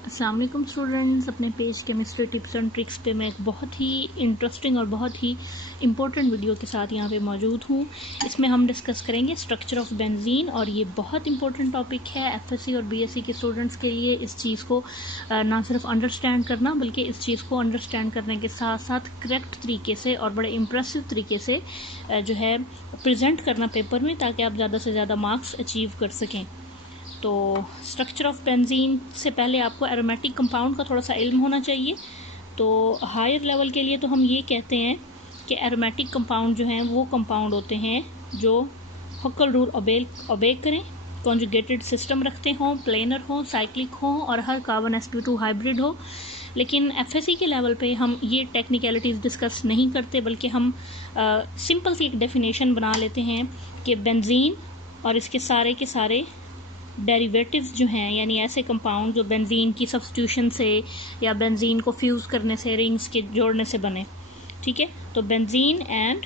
अस्सलाम वालेकुम स्टूडेंट्स, अपने page chemistry tips and tricks पे मैं एक बहुत ही इंटरेस्टिंग और बहुत ही इम्पोर्टेंट वीडियो के साथ यहाँ पे मौजूद हूँ। इसमें हम डिस्कस करेंगे स्ट्रक्चर ऑफ बेंजीन और ये बहुत इंपॉर्टेंट टॉपिक है एफएससी और बीएससी के स्टूडेंट्स के लिए। इस चीज़ को ना सिर्फ अंडरस्टैंड करना बल्कि इस चीज़ को अंडरस्टैंड करने के साथ साथ करेक्ट तरीके से और बड़े इम्प्रेसिव तरीके से जो है प्रेजेंट करना पेपर में, ताकि आप ज़्यादा से ज़्यादा मार्क्स अचीव कर सकें। तो स्ट्रक्चर ऑफ बेंजीन से पहले आपको एरोमेटिक कंपाउंड का थोड़ा सा इल्म होना चाहिए। तो हायर लेवल के लिए तो हम ये कहते हैं कि एरोमेटिक कंपाउंड जो हैं वो कंपाउंड होते हैं जो हक्कल रूल ओबे करें, कॉन्जुगेटेड सिस्टम रखते हों, प्लेनर हों, साइक्लिक हों और हर कार्बन sp2 हाइब्रिड हो। लेकिन एफएससी के लेवल पे हम ये टेक्निकलिटीज़ डिस्कस नहीं करते, बल्कि हम सिंपल सी एक डेफिनेशन बना लेते हैं कि बेंजीन और इसके सारे के सारे डेरिवेटिव्स जो हैं, यानी ऐसे कंपाउंड जो बेंजीन की सब्स्टिट्यूशन से या बेंजीन को फ्यूज़ करने से, रिंग्स के जोड़ने से बने। ठीक है, तो benzene and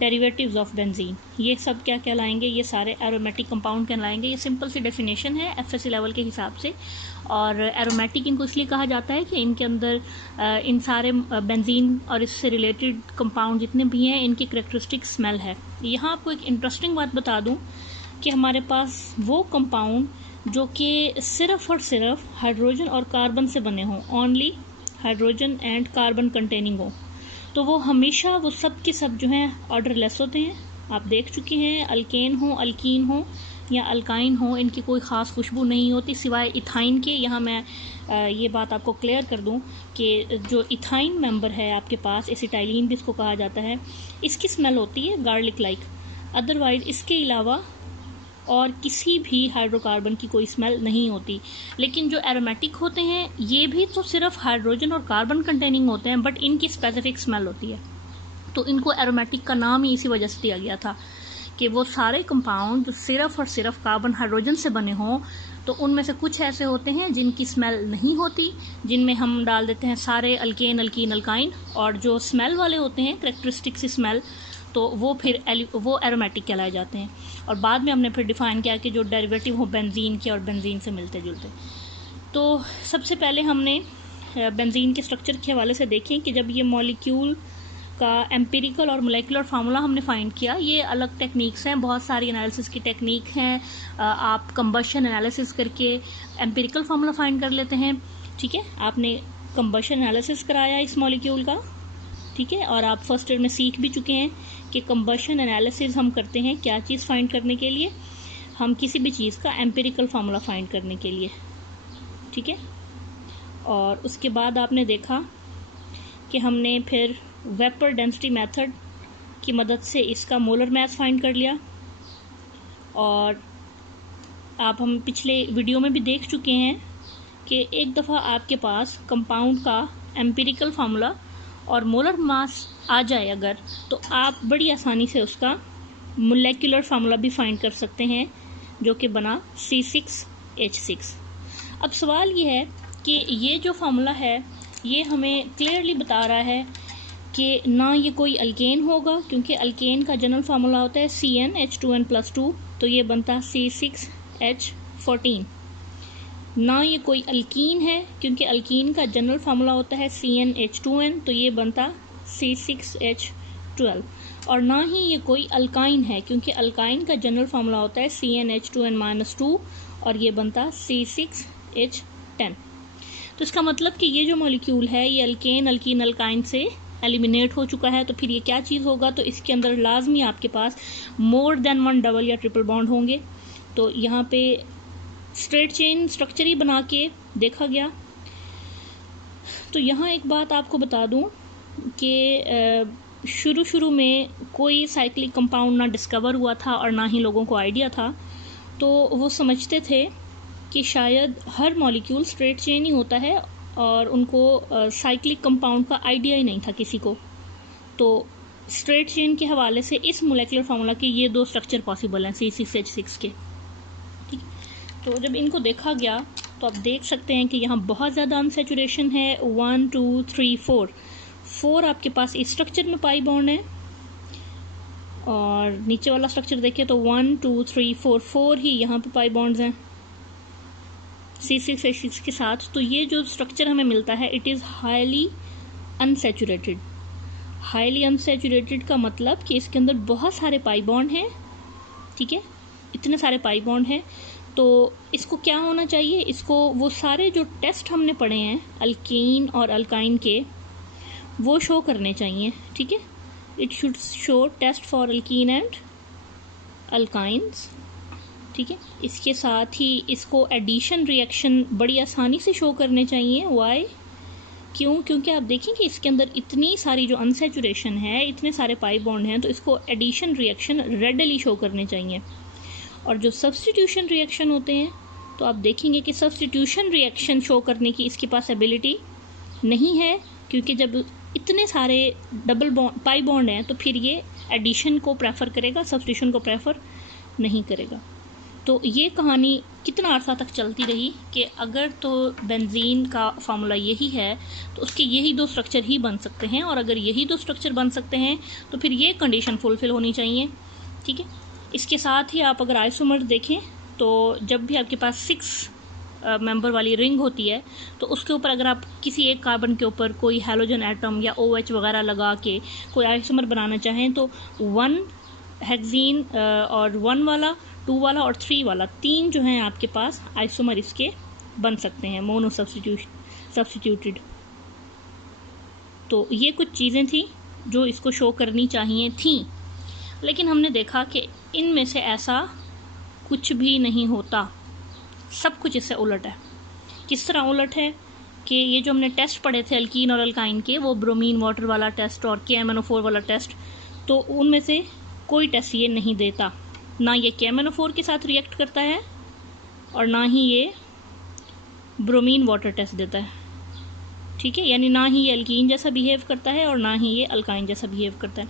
derivatives of benzene, ये सब क्या कहलाएंगे? ये सारे एरोमेटिक कंपाउंड कहलाएंगे। ये सिंपल सी डेफिनेशन है एफएससी लेवल के हिसाब से। और एरोमेटिक इनको इसलिए कहा जाता है कि इनके अंदर इन सारे बेंजीन और इससे रिलेटेड कंपाउंड जितने भी हैं, इनकी करेक्टरिस्टिक स्मेल है। यहाँ आपको एक इंटरेस्टिंग बात बता दूँ कि हमारे पास वो कंपाउंड जो कि सिर्फ और सिर्फ हाइड्रोजन और कार्बन से बने हों, only hydrogen and carbon containing हो, तो वो हमेशा वो सब के सब जो हैं ऑर्डरलेस होते हैं। आप देख चुके हैं, अल्केन हो, अल्कीन हो या अल्काइन हो, इनकी कोई ख़ास खुशबू नहीं होती सिवाय इथाइन के। यहाँ मैं ये बात आपको क्लियर कर दूं कि जो इथाइन मेंबर है आपके पास, एसिटाइलिन भी इसको कहा जाता है, इसकी स्मेल होती है गार्लिक लाइक। अदरवाइज इसके अलावा और किसी भी हाइड्रोकार्बन की कोई स्मेल नहीं होती। लेकिन जो एरोमेटिक होते हैं ये भी तो सिर्फ हाइड्रोजन और कार्बन कंटेनिंग होते हैं, बट इनकी स्पेसिफिक स्मेल होती है। तो इनको एरोमेटिक का नाम ही इसी वजह से दिया गया था कि वो सारे कंपाउंड जो सिर्फ और सिर्फ कार्बन हाइड्रोजन से बने हों, तो उनमें से कुछ ऐसे होते हैं जिनकी स्मेल नहीं होती, जिनमें हम डाल देते हैं सारे अल्केन, अल्कीन, अल्काइन, और जो स्मेल वाले होते हैं करेक्टरिस्टिक सी स्मेल, तो वो फिर वो एरोमेटिक कहलाए जाते हैं। और बाद में हमने फिर डिफ़ाइन किया कि जो डेरिवेटिव हो बेंजीन के और बेंजीन से मिलते जुलते। तो सबसे पहले हमने बेंजीन के स्ट्रक्चर के हवाले से देखें कि जब ये मॉलिक्यूल का एम्पिरिकल और मोलेकुलर फार्मूला हमने फाइंड किया, ये अलग टेक्निक्स हैं, बहुत सारी एनालिसिस की टेक्निक हैं। आप कंबशन एनालिसिस करके एम्पिरिकल फार्मूला फाइंड कर लेते हैं। ठीक है, आपने कंबशन एनालिसिस कराया इस मॉलिक्यूल का, ठीक है, और आप फर्स्ट ईयर में सीख भी चुके हैं कि कंबशन एनालिसिस हम करते हैं क्या चीज़ फाइंड करने के लिए? हम किसी भी चीज़ का एम्पिरिकल फार्मूला फाइंड करने के लिए। ठीक है, और उसके बाद आपने देखा कि हमने फिर वेपर डेंसिटी मेथड की मदद से इसका मोलर मास फाइंड कर लिया। और हम पिछले वीडियो में भी देख चुके हैं कि एक दफ़ा आपके पास कंपाउंड का एम्पिरिकल फार्मूला और मोलर मास आ जाए अगर, तो आप बड़ी आसानी से उसका मोलेकुलर फार्मूला भी फाइंड कर सकते हैं, जो कि बना C6H6। अब सवाल ये है कि ये जो फार्मूला है ये हमें क्लियरली बता रहा है कि ना ये कोई अल्केन होगा, क्योंकि अल्केन का जनरल फार्मूला होता है CnH2n+2, तो ये बनता C6H14। ना ये कोई अल्कीन है, क्योंकि अल्कीन का जनरल फार्मूला होता है CnH2n, तो ये बनता C6H12। और ना ही ये कोई अल्काइन है, क्योंकि अल्काइन का जनरल फार्मूला होता है CnH2n-2, और ये बनता C6H10। तो इसका मतलब कि ये जो मॉलिक्यूल है ये अल्केन, अल्कीन, अल्काइन से एलिमिनेट हो चुका है। तो फिर ये क्या चीज़ होगा? तो इसके अंदर लाजमी आपके पास मोर देन वन डबल या ट्रिपल बॉन्ड होंगे। तो यहाँ पे स्ट्रेट चेन स्ट्रक्चर ही बना के देखा गया। तो यहाँ एक बात आपको बता दूँ कि शुरू में कोई साइक्लिक कंपाउंड ना डिस्कवर हुआ था और ना ही लोगों को आइडिया था। तो वो समझते थे कि शायद हर मॉलिक्यूल स्ट्रेट चेन ही होता है, और उनको साइक्लिक कंपाउंड का आइडिया ही नहीं था किसी को। तो स्ट्रेट चेन के हवाले से इस मोलेकुलर फार्मूला के ये दो स्ट्रक्चर पॉसिबल हैं C6H6 के। ठीक, तो जब इनको देखा गया तो आप देख सकते हैं कि यहाँ बहुत ज़्यादा अनसेचुरेशन है। 1 2 3 4 आपके पास इस स्ट्रक्चर में पाई बॉन्ड है, और नीचे वाला स्ट्रक्चर देखिए तो 1 2 3 4 ही यहाँ पे पाई बॉन्ड्स हैं। C6H6 के साथ, तो ये जो स्ट्रक्चर हमें मिलता है it is highly unsaturated. Highly unsaturated का मतलब कि इसके अंदर बहुत सारे पाई बॉन्ड हैं, ठीक है, इतने सारे पाई बॉन्ड हैं। तो इसको क्या होना चाहिए, इसको वो सारे जो टेस्ट हमने पढ़े हैं अल्कीन और अल्काइन के, वो शो करने चाहिए, ठीक है। It should show test for alkene and alkynes, ठीक है। इसके साथ ही इसको एडिशन रिएक्शन बड़ी आसानी से शो करने चाहिए। वाई, क्यों? क्योंकि आप देखेंगे इसके अंदर इतनी सारी जो अनसैचुरेशन है, इतने सारे पाई बॉन्ड हैं, तो इसको एडिशन रिएक्शन रेडली शो करने चाहिए। और जो सब्स्टिट्यूशन रिएक्शन होते हैं, तो आप देखेंगे कि सब्स्टिट्यूशन रिएक्शन शो करने की इसके पास एबिलिटी नहीं है, क्योंकि जब इतने सारे डबल बॉन्ड पाई बॉन्ड हैं तो फिर ये एडिशन को प्रेफर करेगा, सब्स्टिट्यूशन को प्रेफर नहीं करेगा। तो ये कहानी कितना अर्सा तक चलती रही कि अगर तो बेंजीन का फार्मूला यही है तो उसके यही दो स्ट्रक्चर ही बन सकते हैं, और अगर यही दो स्ट्रक्चर बन सकते हैं तो फिर ये कंडीशन फुलफिल होनी चाहिए, ठीक है। इसके साथ ही आप अगर आइसोमर देखें तो जब भी आपके पास 6 मेंबर वाली रिंग होती है तो उसके ऊपर अगर आप किसी एक कार्बन के ऊपर कोई हैलोजन एटम या OH वगैरह लगा के कोई आइसोमर बनाना चाहें तो 1 हेक्सीन और 1 वाला, 2 वाला और 3 वाला, 3 जो हैं आपके पास आइसोमर इसके बन सकते हैं मोनो सब्स्टिट्यूटेड। तो ये कुछ चीज़ें थी जो इसको शो करनी चाहिए थी, लेकिन हमने देखा कि इनमें से ऐसा कुछ भी नहीं होता, सब कुछ इससे उलट है। किस तरह उलट है कि ये जो हमने टेस्ट पढ़े थे अल्कीन और अल्काइन के, वो ब्रोमीन वाटर वाला टेस्ट और KMnO4 वाला टेस्ट, तो उनमें से कोई टेस्ट ये नहीं देता। ना ये KMnO4 के साथ रिएक्ट करता है और ना ही ये ब्रोमीन वाटर टेस्ट देता है, ठीक है। यानी ना ही ये अल्कीन जैसा बिहेव करता है और ना ही ये अल्काइन जैसा बिहेव करता है।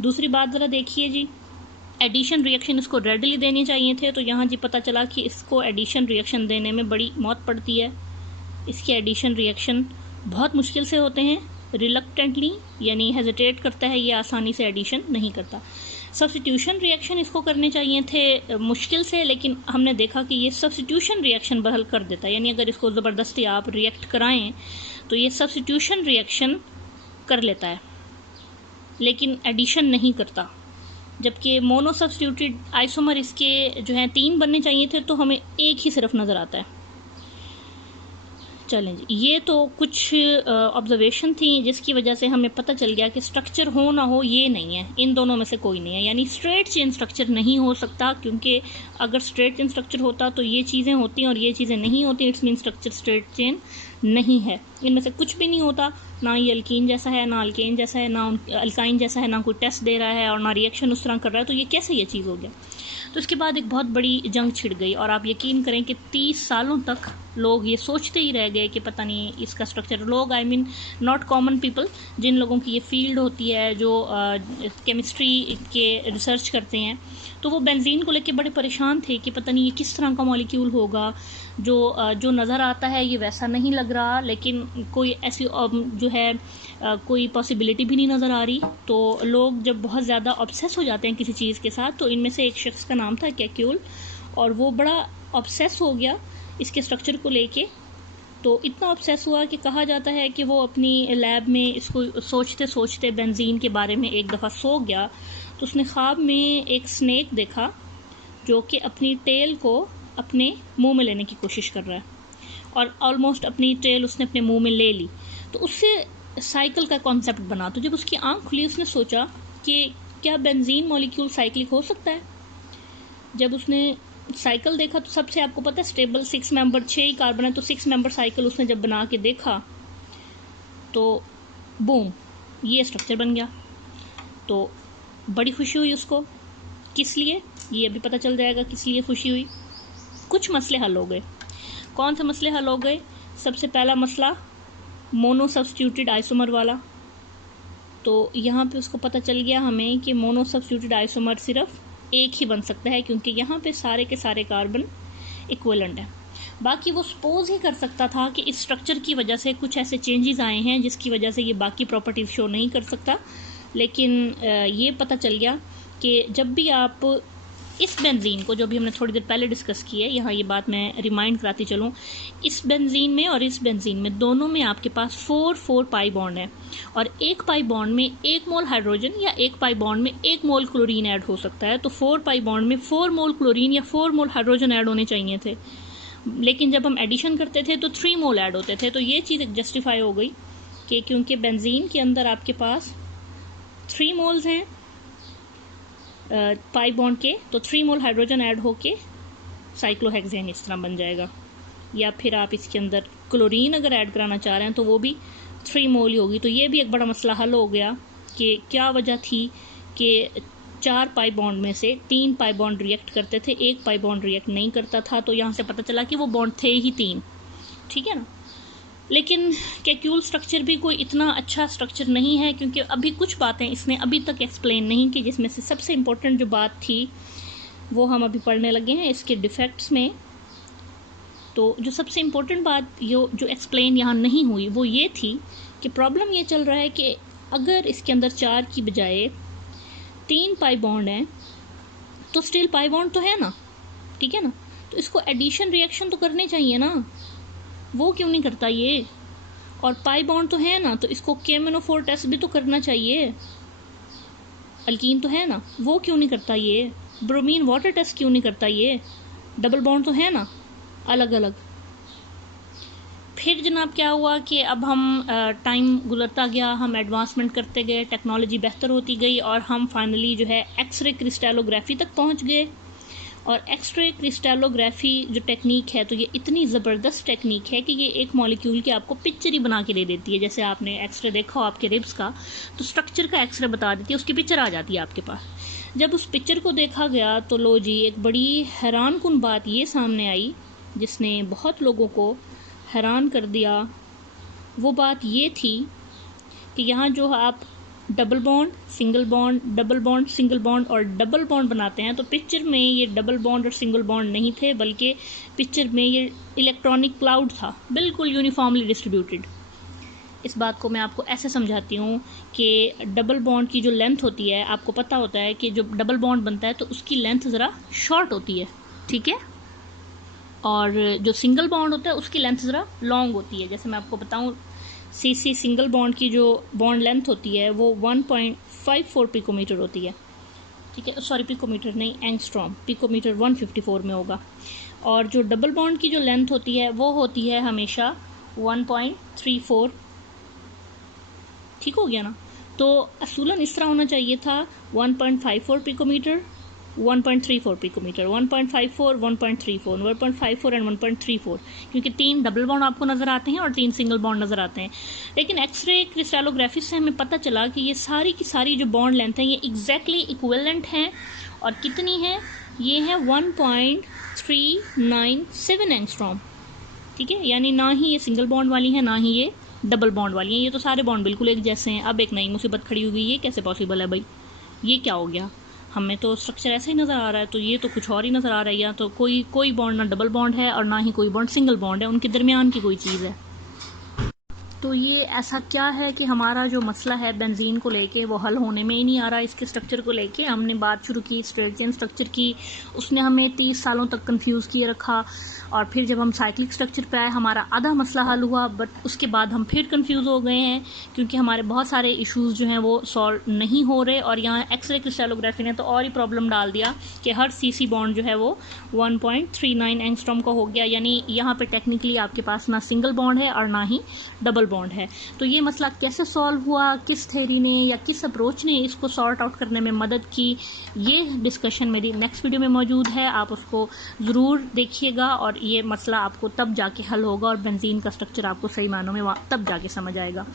दूसरी बात ज़रा देखिए जी, एडिशन रिएक्शन इसको रेडली देने चाहिए थे, तो यहाँ जी पता चला कि इसको एडिशन रिएक्शन देने में बड़ी मौत पड़ती है। इसके एडिशन रिएक्शन बहुत मुश्किल से होते हैं, रिलक्टेंटली, यानी हेजिटेट करता है, ये आसानी से एडिशन नहीं करता। सब्स्टिट्यूशन रिएक्शन इसको करने चाहिए थे मुश्किल से, लेकिन हमने देखा कि ये सब्स्टिट्यूशन रिएक्शन बहल कर देता है, यानी अगर इसको ज़बरदस्ती आप रिएक्ट कराएं तो ये सब्स्टिट्यूशन रिएक्शन कर लेता है लेकिन एडिशन नहीं करता। जबकि मोनो सब्स्टिट्यूटेड आइसोमर इसके जो हैं 3 बनने चाहिए थे, तो हमें एक ही सिर्फ नज़र आता है। चलें जी, ये तो कुछ ऑब्जर्वेशन थी जिसकी वजह से हमें पता चल गया कि स्ट्रक्चर हो ना हो ये नहीं है, इन दोनों में से कोई नहीं है, यानी स्ट्रेट चेन स्ट्रक्चर नहीं हो सकता, क्योंकि अगर स्ट्रेट चेन स्ट्रक्चर होता तो ये चीज़ें होती और ये चीज़ें नहीं होती, it's mean structure straight chain नहीं है। इनमें से कुछ भी नहीं होता, ना ये अल्कीन जैसा है, ना अल्केन जैसा है, ना अल्काइन जैसा है, ना कोई टेस्ट दे रहा है और ना रिएक्शन उस तरह कर रहा है, तो ये कैसे ये चीज़ हो गया। तो इसके बाद एक बहुत बड़ी जंग छिड़ गई और आप यकीन करें कि 30 सालों तक लोग ये सोचते ही रह गए कि पता नहीं इसका स्ट्रक्चर, लोग I mean not common people, जिन लोगों की ये फील्ड होती है जो केमिस्ट्री के रिसर्च करते हैं, तो वो बेंजीन को लेके बड़े परेशान थे कि पता नहीं ये किस तरह का मॉलिक्यूल होगा, जो नज़र आता है ये वैसा नहीं लग रहा, लेकिन कोई ऐसी जो है कोई पॉसिबिलिटी भी नहीं नज़र आ रही। तो लोग जब बहुत ज़्यादा ऑब्सेस हो जाते हैं किसी चीज़ के साथ, तो इनमें से एक शख्स का नाम था कैक्यूल, और वो बड़ा ऑब्सेस हो गया इसके स्ट्रक्चर को लेके। तो इतना ऑब्सेस हुआ कि कहा जाता है कि वो अपनी लैब में इसको सोचते सोचते बेंजीन के बारे में एक दफ़ा सो गया, तो उसने ख्वाब में एक स्नेक देखा जो कि अपनी टेल को अपने मुंह में लेने की कोशिश कर रहा है, और ऑलमोस्ट अपनी टेल उसने अपने मुंह में ले ली। तो उससे साइकिल का कॉन्सेप्ट बना। तो जब उसकी आंख खुली उसने सोचा कि क्या बेंजीन मॉलिक्यूल साइक्लिक हो सकता है। जब उसने साइकिल देखा तो सबसे, आपको पता है स्टेबल 6 मेंबर 6 ही कार्बन है, तो 6 मेंबर साइकिल उसने जब बना के देखा तो बूम, ये स्ट्रक्चर बन गया। तो बड़ी खुशी हुई उसको। किस लिए, ये अभी पता चल जाएगा किस लिए खुशी हुई। कुछ मसले हल हो गए। कौन से मसले हल हो गए? सबसे पहला मसला मोनो सब्स्टिट्यूटेड आइसोमर वाला। तो यहाँ पे उसको पता चल गया हमें कि मोनो सब्स्टिट्यूटेड आइसोमर सिर्फ एक ही बन सकता है, क्योंकि यहाँ पे सारे के सारे कार्बन इक्विवेलेंट है। बाकी वो सपोज ही कर सकता था कि इस स्ट्रक्चर की वजह से कुछ ऐसे चेंजेस आए हैं जिसकी वजह से ये बाकी प्रॉपर्टीज शो नहीं कर सकता, लेकिन ये पता चल गया कि जब भी आप इस बेंजीन को जो भी हमने थोड़ी देर पहले डिस्कस की है, यहाँ ये बात मैं रिमाइंड कराती चलूँ, इस बेंजीन में और इस बेंजीन में दोनों में आपके पास 4 पाई बॉन्ड है और एक पाई बॉन्ड में 1 मोल हाइड्रोजन या एक पाई बॉन्ड में 1 मोल क्लोरीन ऐड हो सकता है। तो 4 पाई बॉन्ड में 4 मोल क्लोरीन या 4 मोल हाइड्रोजन ऐड होने चाहिए थे, लेकिन जब हम एडिशन करते थे तो 3 मोल ऐड होते थे। तो ये चीज़ जस्टिफाई हो गई कि क्योंकि बेंजीन के अंदर आपके पास 3 मोल्स हैं पाई बॉन्ड के, तो 3 मोल हाइड्रोजन ऐड होके साइक्लोहेक्सेन इस तरह बन जाएगा। या फिर आप इसके अंदर क्लोरीन अगर ऐड कराना चाह रहे हैं तो वो भी 3 मोल ही होगी। तो ये भी एक बड़ा मसला हल हो गया कि क्या वजह थी कि 4 पाई बॉन्ड में से 3 पाई बॉन्ड रिएक्ट करते थे, 1 पाई बॉन्ड रिएक्ट नहीं करता था। तो यहाँ से पता चला कि वो बॉन्ड थे ही 3, ठीक है ना। लेकिन कैक्यूल स्ट्रक्चर भी कोई इतना अच्छा स्ट्रक्चर नहीं है, क्योंकि अभी कुछ बातें इसने अभी तक एक्सप्लेन नहीं की, जिसमें से सबसे इम्पोर्टेंट जो बात थी वो हम अभी पढ़ने लगे हैं इसके डिफेक्ट्स में। तो जो सबसे इम्पोर्टेंट बात जो एक्सप्लेन यहाँ नहीं हुई वो ये थी कि प्रॉब्लम ये चल रहा है कि अगर इसके अंदर 4 की बजाय 3 पाई बॉन्ड हैं तो स्टिल पाई बॉन्ड तो है ना, ठीक है ना। तो इसको एडिशन रिएक्शन तो करने चाहिए ना, वो क्यों नहीं करता ये। और पाई बॉन्ड तो है ना, तो इसको KMnO4 टेस्ट भी तो करना चाहिए, अल्कीन तो है ना, वो क्यों नहीं करता ये। ब्रोमीन वाटर टेस्ट क्यों नहीं करता ये, डबल बॉन्ड तो है ना अलग अलग। फिर जनाब क्या हुआ कि अब हम टाइम गुजरता गया, हम एडवांसमेंट करते गए, टेक्नोलॉजी बेहतर होती गई और हम फाइनली जो है एक्सरे क्रिस्टलोग्राफी तक पहुंच गए। और एक्सरे क्रिस्टलोग्राफी जो टेक्निक है, तो ये इतनी ज़बरदस्त टेक्निक है कि ये एक मॉलिक्यूल की आपको पिक्चर ही बना के दे देती है। जैसे आपने एक्सरे देखा हो आपके रिब्स का, तो स्ट्रक्चर का एक्सरे बता देती है, उसकी पिक्चर आ जाती है आपके पास। जब उस पिक्चर को देखा गया तो लो जी, एक बड़ी हैरानकुन बात ये सामने आई जिसने बहुत लोगों को हैरान कर दिया। वो बात ये थी कि यहाँ जो आप double bond, single bond, double bond, single bond और डबल बॉन्ड बनाते हैं, तो पिक्चर में ये डबल बॉन्ड और सिंगल बॉन्ड नहीं थे, बल्कि पिक्चर में ये इलेक्ट्रॉनिक क्लाउड था, बिल्कुल यूनिफॉर्मली डिस्ट्रीब्यूटेड। इस बात को मैं आपको ऐसे समझाती हूँ कि डबल बॉन्ड की जो लेंथ होती है, आपको पता होता है कि जो डबल बॉन्ड बनता है तो उसकी लेंथ ज़रा शॉर्ट होती है, ठीक है, और जो सिंगल बॉन्ड होता है उसकी लेंथ ज़रा लॉन्ग होती है। जैसे मैं आपको बताऊँ, CC सिंगल बॉन्ड की जो बॉन्ड लेंथ होती है वो 1.54 पिकोमीटर होती है, ठीक है, सॉरी पिकोमीटर नहीं, एंगस्ट्रॉम, पिकोमीटर 154 में होगा। और जो डबल बॉन्ड की जो लेंथ होती है वो होती है हमेशा 1.34, ठीक हो गया ना। तो असूलन इस तरह होना चाहिए था 1.54 पिकोमीटर, 1.34 पिकोमीटर, 1.54, 1.34, 1.54 एंड 1.34, क्योंकि 3 डबल बॉन्ड आपको नज़र आते हैं और 3 सिंगल बॉन्ड नज़र आते हैं। लेकिन एक्सरे क्रिस्टलोग्राफी से हमें पता चला कि ये सारी की सारी जो बॉन्ड लेंथ हैं ये एग्जैक्टली इक्विवेलेंट हैं। और कितनी है ये है 1.397 एंगस्ट्रॉम, ठीक है, यानी ना ही ये सिंगल बॉन्ड वाली है ना ही ये डबल बॉन्ड वाली हैं, ये तो सारे बॉन्ड बिल्कुल एक जैसे हैं। अब एक नई मुसीबत खड़ी हुई, ये कैसे पॉसिबल है भाई, ये क्या हो गया, हमें तो स्ट्रक्चर ऐसा ही नज़र आ रहा है, तो ये तो कुछ और ही नज़र आ रहा है। या तो कोई बॉन्ड ना डबल बॉन्ड है और ना ही कोई बॉन्ड सिंगल बॉन्ड है, उनके दरमियान की कोई चीज़ है। तो ये ऐसा क्या है कि हमारा जो मसला है बेंजीन को लेके वो हल होने में ही नहीं आ रहा। इसके स्ट्रक्चर को लेके हमने बात शुरू की स्ट्रेट चेन स्ट्रक्चर की, उसने हमें 30 सालों तक कंफ्यूज किए रखा। और फिर जब हम साइक्लिक स्ट्रक्चर पे आए हमारा आधा मसला हल हुआ, बट उसके बाद हम फिर कंफ्यूज हो गए हैं क्योंकि हमारे बहुत सारे इश्यूज जो हैं वो सॉल्व नहीं हो रहे। और यहाँ एक्सरे क्रिस्टलोग्राफी ने तो और ही प्रॉब्लम डाल दिया कि हर CC बॉन्ड जो है वो 1.39 एंगस्ट्रॉम का हो गया, यानी यहाँ पे टेक्निकली आपके पास ना सिंगल बॉन्ड है और ना ही डबल बॉन्ड है। तो ये मसला कैसे सॉल्व हुआ, किस थ्योरी ने या किस अप्रोच ने इसको सॉर्ट आउट करने में मदद की, ये डिस्कशन मेरी नेक्स्ट वीडियो में मौजूद है, आप उसको ज़रूर देखिएगा और ये मसला आपको तब जाके हल होगा और बेंजीन का स्ट्रक्चर आपको सही मानों में तब जाके समझ आएगा।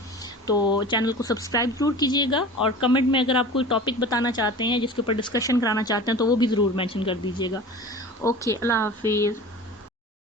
तो चैनल को सब्सक्राइब जरूर कीजिएगा और कमेंट में अगर आप कोई टॉपिक बताना चाहते हैं जिसके ऊपर डिस्कशन कराना चाहते हैं तो वो भी ज़रूर मेंशन कर दीजिएगा। ओके, अल्लाह हाफिज़।